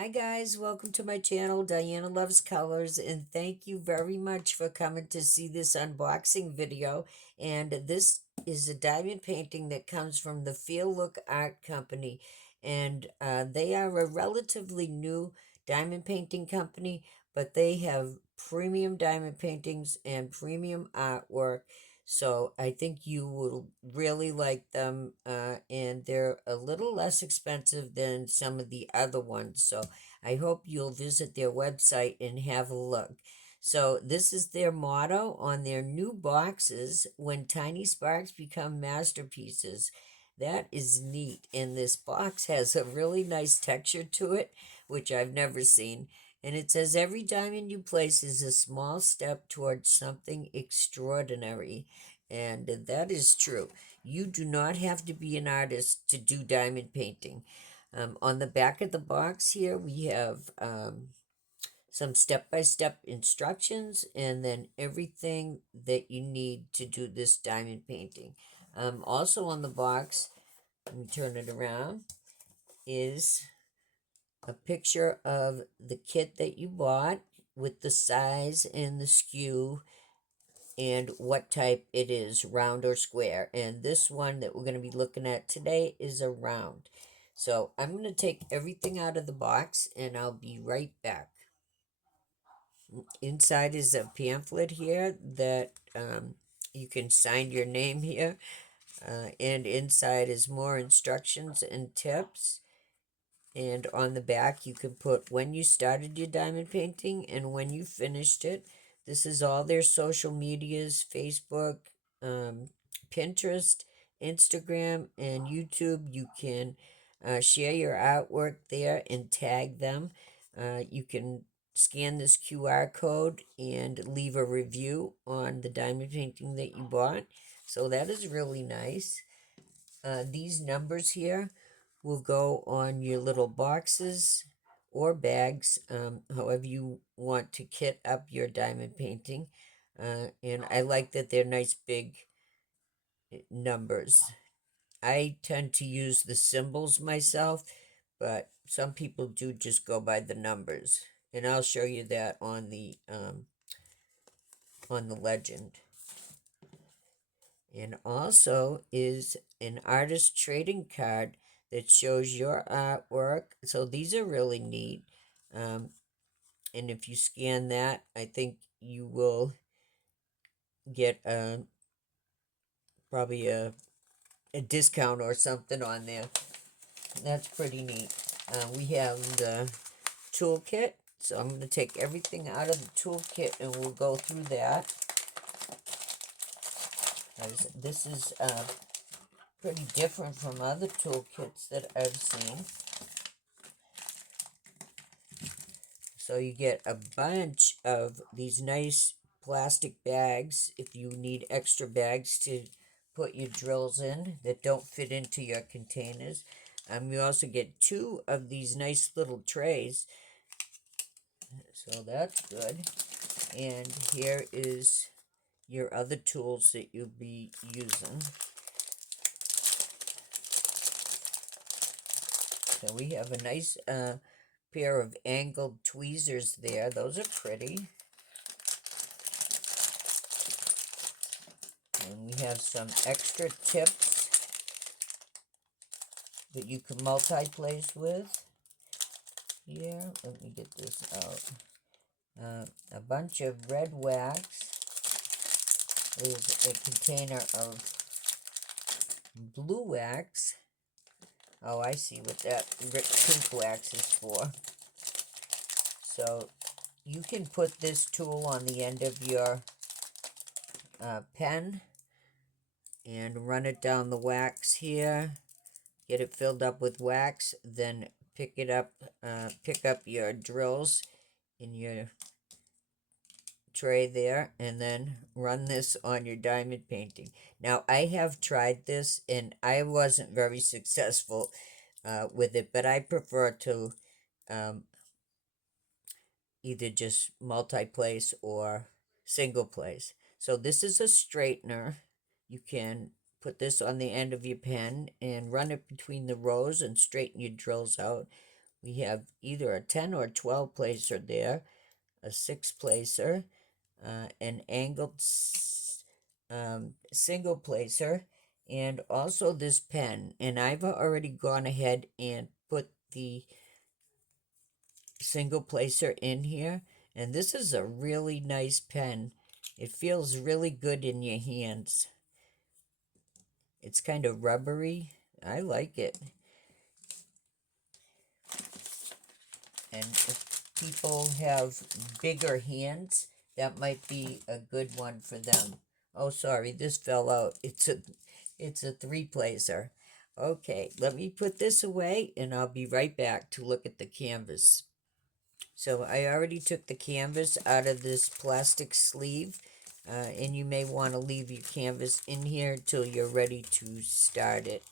Hi guys, welcome to my channel, Diana Loves Colors, and thank you very much for coming to see this unboxing video. And this is a diamond painting that comes from the Feelook Art Company, and they are a relatively new diamond painting company, but they have premium diamond paintings and premium artwork. So I think you will really like them, and they're a little less expensive than some of the other ones. So I hope you'll visit their website and have a look. So this is their motto on their new boxes: when tiny sparks become masterpieces. That is neat. And this box has a really nice texture to it, which I've never seen. And it says every diamond you place is a small step towards something extraordinary. And that is true. You do not have to be an artist to do diamond painting. On the back of the box here, we have some step-by-step instructions and then everything that you need to do this diamond painting. Also on the box, let me turn it around, is a picture of the kit that you bought with the size and the skew and what type it is, round or square. And this one that we're going to be looking at today is a round. So I'm going to take everything out of the box and I'll be right back. Inside is a pamphlet here that you can sign your name here. And inside is more instructions and tips. And on the back, you can put when you started your diamond painting and when you finished it. This is all their social medias: Facebook, um, Pinterest, Instagram, and YouTube. You can share your artwork there and tag them. You can scan this QR code and leave a review on the diamond painting that you bought. So that is really nice. These numbers here will go on your little boxes or bags, however you want to kit up your diamond painting. And I like that they're nice big numbers. I tend to use the symbols myself, but some people do just go by the numbers. And I'll show you that on the legend. And also is an artist trading card that shows your artwork. So these are really neat. Um, and if you scan that, I think you will get probably a discount or something on there. That's pretty neat. We have the toolkit. So I'm going to take everything out of the toolkit and we'll go through that. This is pretty different from other toolkits that I've seen. So you get a bunch of these nice plastic bags if you need extra bags to put your drills in that don't fit into your containers. You also get 2 of these nice little trays. So that's good. And here is your other tools that you'll be using. So we have a nice pair of angled tweezers there. Those are pretty. And we have some extra tips that you can multi-place with. Here, let me get this out. A bunch of red wax. There's a container of blue wax. Oh, I see what that pink wax is for. So you can put this tool on the end of your pen and run it down the wax here. Get it filled up with wax, then pick up your drills in your tray there, and then run this on your diamond painting. Now, I have tried this, and I wasn't very successful with it, but I prefer to um, either just multi-place or single place. So this is a straightener. You can put this on the end of your pen and run it between the rows and straighten your drills out. we have either a 10 or 12 placer there, a 6 placer, an angled single placer, and also this pen. And I've already gone ahead and put the single placer in here. And this is a really nice pen. It feels really good in your hands. It's kind of rubbery. I like it. And if people have bigger hands, that might be a good one for them. Oh, sorry, this fell out. It's a 3 placer. Okay, let me put this away and I'll be right back to look at the canvas. So I already took the canvas out of this plastic sleeve, and you may want to leave your canvas in here till you're ready to start it.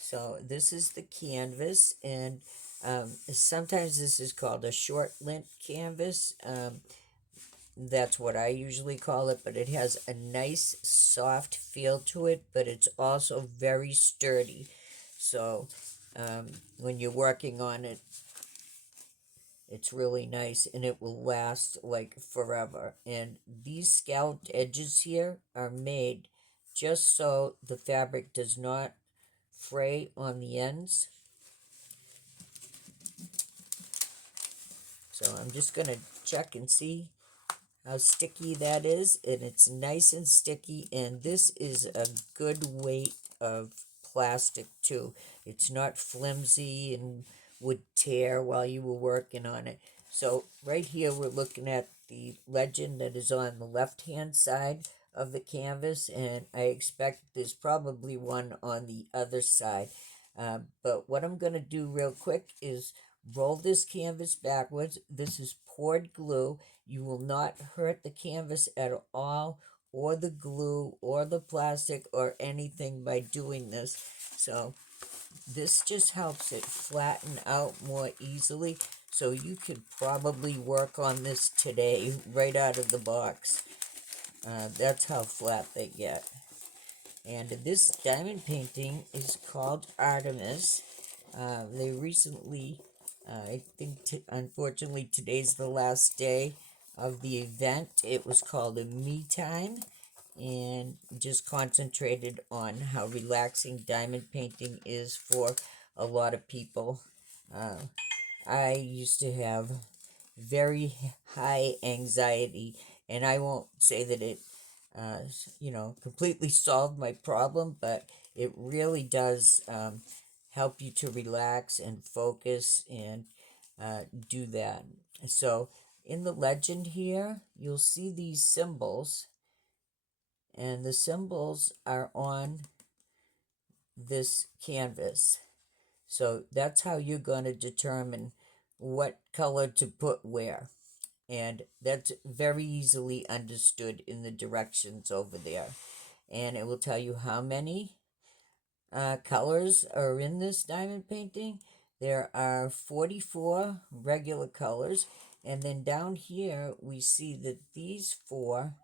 So this is the canvas, and sometimes this is called a short lint canvas. That's what I usually call it, but it has a nice soft feel to it, but it's also very sturdy. So when you're working on it, it's really nice and it will last like forever. And these scalloped edges here are made just so the fabric does not fray on the ends. So I'm just going to check and see how sticky that is. And it's nice and sticky, and this is a good weight of plastic too. It's not flimsy and would tear while you were working on it. So right here we're looking at the legend that is on the left hand side of the canvas, and I expect there's probably one on the other side. But what I'm going to do real quick is roll this canvas backwards. This is poured glue. You will not hurt the canvas at all, or the glue, or the plastic, or anything by doing this. So this just helps it flatten out more easily. So you could probably work on this today right out of the box. That's how flat they get. And this diamond painting is called Artemis. They recently, I think, unfortunately, today's the last day of the event. It was called a Me Time, and just concentrated on how relaxing diamond painting is for a lot of people. I used to have very high anxiety, and I won't say that it completely solved my problem, but it really does help you to relax and focus and do that. So in the legend here, you'll see these symbols, and the symbols are on this canvas. So that's how you're going to determine what color to put where. And that's very easily understood in the directions over there. And it will tell you how many colors are in this diamond painting. There are 44 regular colors. And then down here, we see that these 4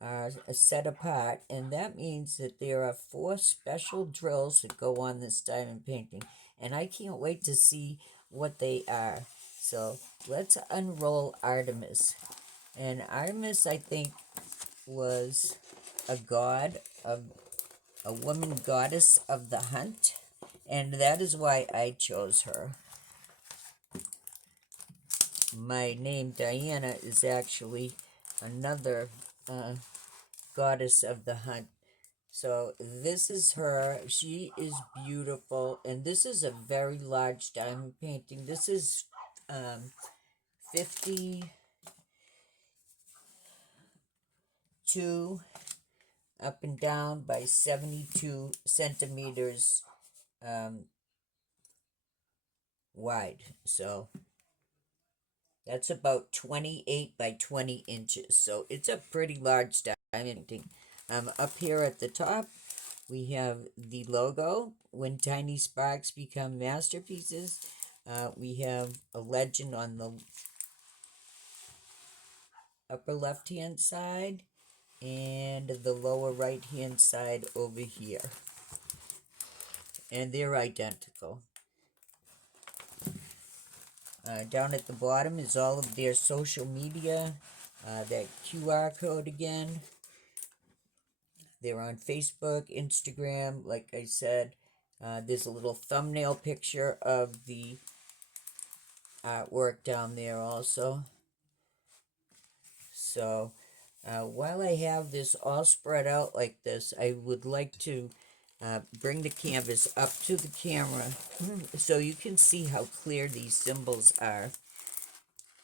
are set apart. And that means that there are 4 special drills that go on this diamond painting. And I can't wait to see what they are. So let's unroll Artemis. And Artemis, I think, was a woman goddess of the hunt. And that is why I chose her. My name, Diana, is actually another goddess of the hunt. So this is her. She is beautiful. And this is a very large diamond painting. This is 52 up and down by 72 centimeters wide. So that's about 28 by 20 inches. So it's a pretty large diamond painting. Up here at the top, we have the logo, "When Tiny Sparks Become Masterpieces." We have a legend on the upper left-hand side and the lower right-hand side over here. and they're identical. Down at the bottom is all of their social media, that QR code again. They're on Facebook, Instagram, like I said. There's a little thumbnail picture of the artwork down there also. So while I have this all spread out like this, I would like to bring the canvas up to the camera so you can see how clear these symbols are.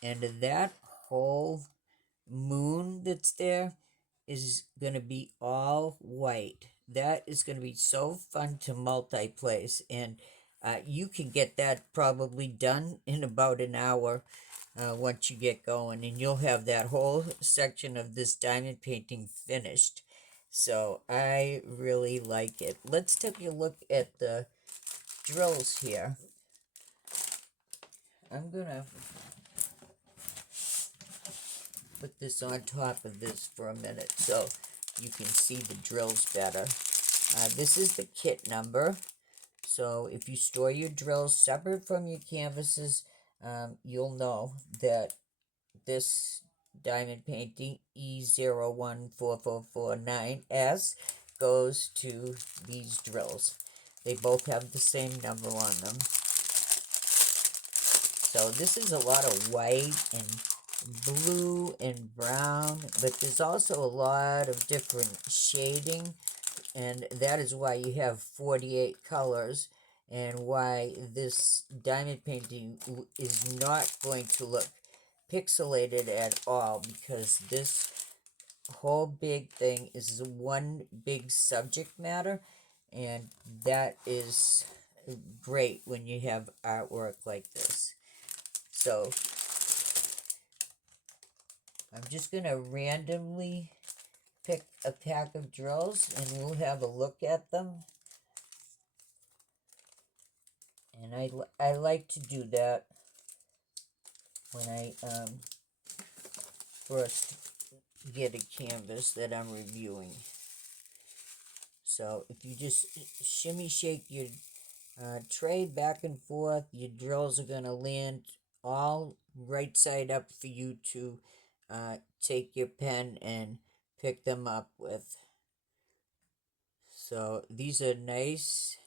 And that whole moon that's there is going to be all white. That is going to be so fun to multi-place, and you can get that probably done in about an hour once you get going, and you'll have that whole section of this diamond painting finished. So I really like it. Let's take a look at the drills here. I'm gonna put this on top of this for a minute so you can see the drills better. This is the kit number. So if you store your drills separate from your canvases, you'll know that this diamond painting E014449S goes to these drills. They both have the same number on them. So this is a lot of white and blue and brown, but there's also a lot of different shading, and that is why you have 48 colors, and why this diamond painting is not going to look pixelated at all, because this whole big thing is one big subject matter, and that is great when you have artwork like this. So I'm just going to randomly pick a pack of drills and we'll have a look at them. And I like to do that when I first get a canvas that I'm reviewing. So if you just shimmy shake your tray back and forth, your drills are going to land all right side up for you to take your pen and pick them up with. So these are nice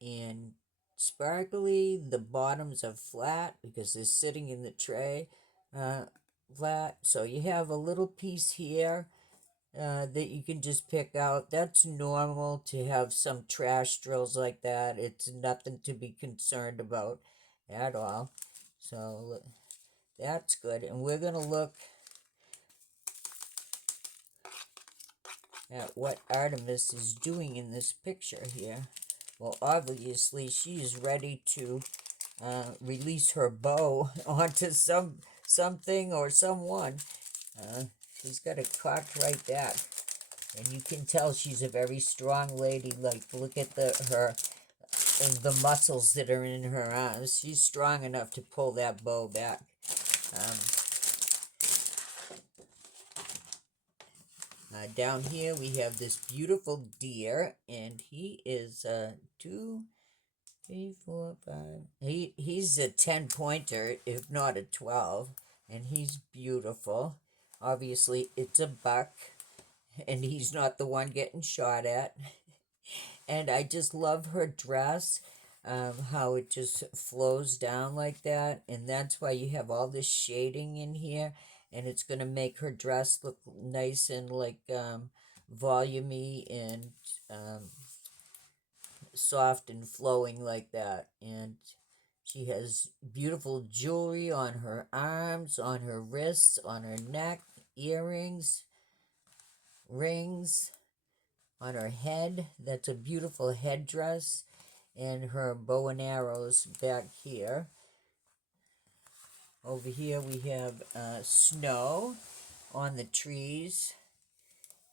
and sparkly. The bottoms are flat because they're sitting in the tray flat. So you have a little piece here that you can just pick out. That's normal to have some trash drills like that. It's nothing to be concerned about at all. So that's good. And we're going to look at what Artemis is doing in this picture here. Well, obviously she is ready to release her bow onto something or someone. She's got it cocked right back, and you can tell she's a very strong lady. Like, look at the muscles that are in her arms. She's strong enough to pull that bow back. Down here we have this beautiful deer, and he is 2, 3, 4, 5. He's a 10-pointer, if not a 12, and he's beautiful. Obviously, it's a buck, and he's not the one getting shot at. And I just love her dress, how it just flows down like that, and that's why you have all this shading in here, and it's going to make her dress look nice and like volumey and soft and flowing like that. And she has beautiful jewelry on her arms, on her wrists, on her neck, earrings, rings, on her head. That's a beautiful headdress, and her bow and arrows back here. Over here we have snow on the trees,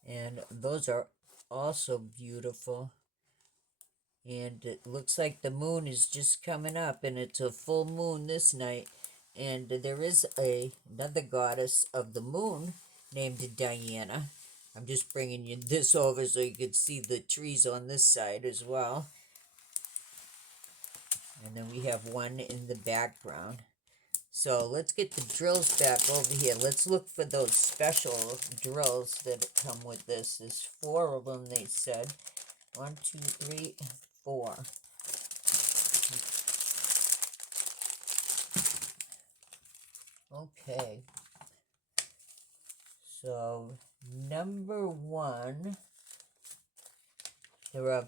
and those are also beautiful. And it looks like the moon is just coming up, and it's a full moon this night. And there is another goddess of the moon named Diana. I'm just bringing you this over so you can see the trees on this side as well. And then we have one in the background. So let's get the drills back over here. Let's look for those special drills that come with this. There's 4 of them, they said. 1, 2, 3, 4. Okay. So number 1, there are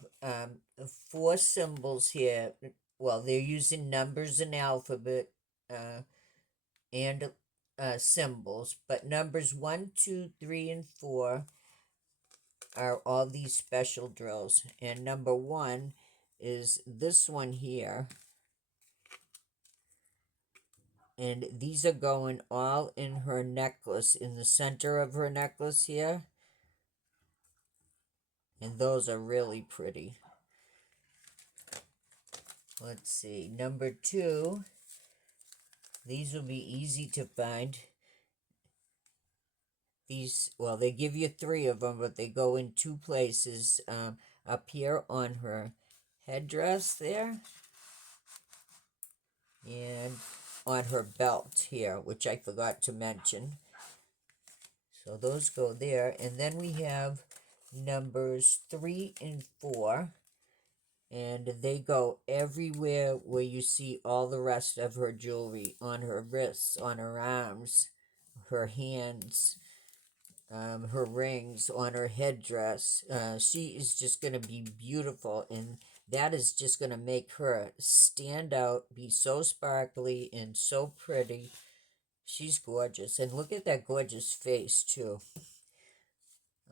4 symbols here. Well, they're using numbers and alphabet and symbols, but numbers 1, 2, 3, and 4 are all these special drills. And number 1 is this one here. And these are going all in her necklace, in the center of her necklace here. And those are really pretty. Let's see. Number 2. These will be easy to find. These, well, they give you 3 of them, but they go in 2 places. Up here on her headdress there. And on her belt here, which I forgot to mention. So those go there. And then we have numbers 3 and 4. And they go everywhere where you see all the rest of her jewelry, on her wrists, on her arms, her hands, her rings, on her headdress. She is just going to be beautiful, and that is just going to make her stand out, be so sparkly and so pretty. She's gorgeous. And look at that gorgeous face, too.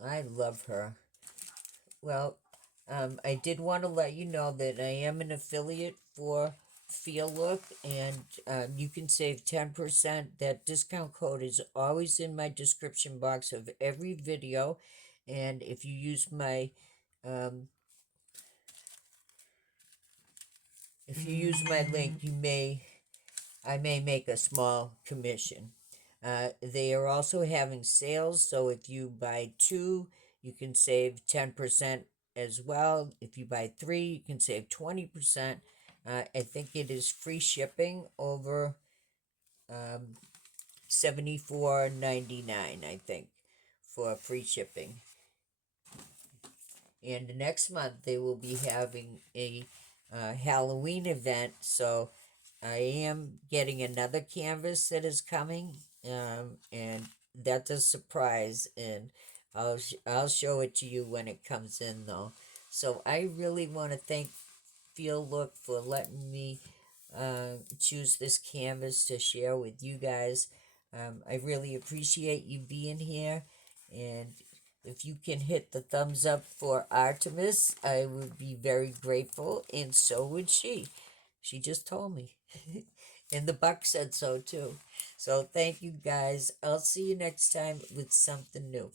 I love her. Well, I did want to let you know that I am an affiliate for Feelook, and you can save 10%. That discount code is always in my description box of every video, and if you use my link, I may make a small commission. They are also having sales, so if you buy 2, you can save 10% as well. If you buy 3, you can save 20%. I think it is free shipping over $74.99, I think, for free shipping. And next month they will be having a Halloween event, so I am getting another canvas that is coming, and that's a surprise, and I'll show it to you when it comes in, though. So I really want to thank Feelook for letting me choose this canvas to share with you guys. I really appreciate you being here, and if you can hit the thumbs up for Artemis, I would be very grateful, and so would she. She just told me. And the buck said so too. So thank you guys. I'll see you next time with something new.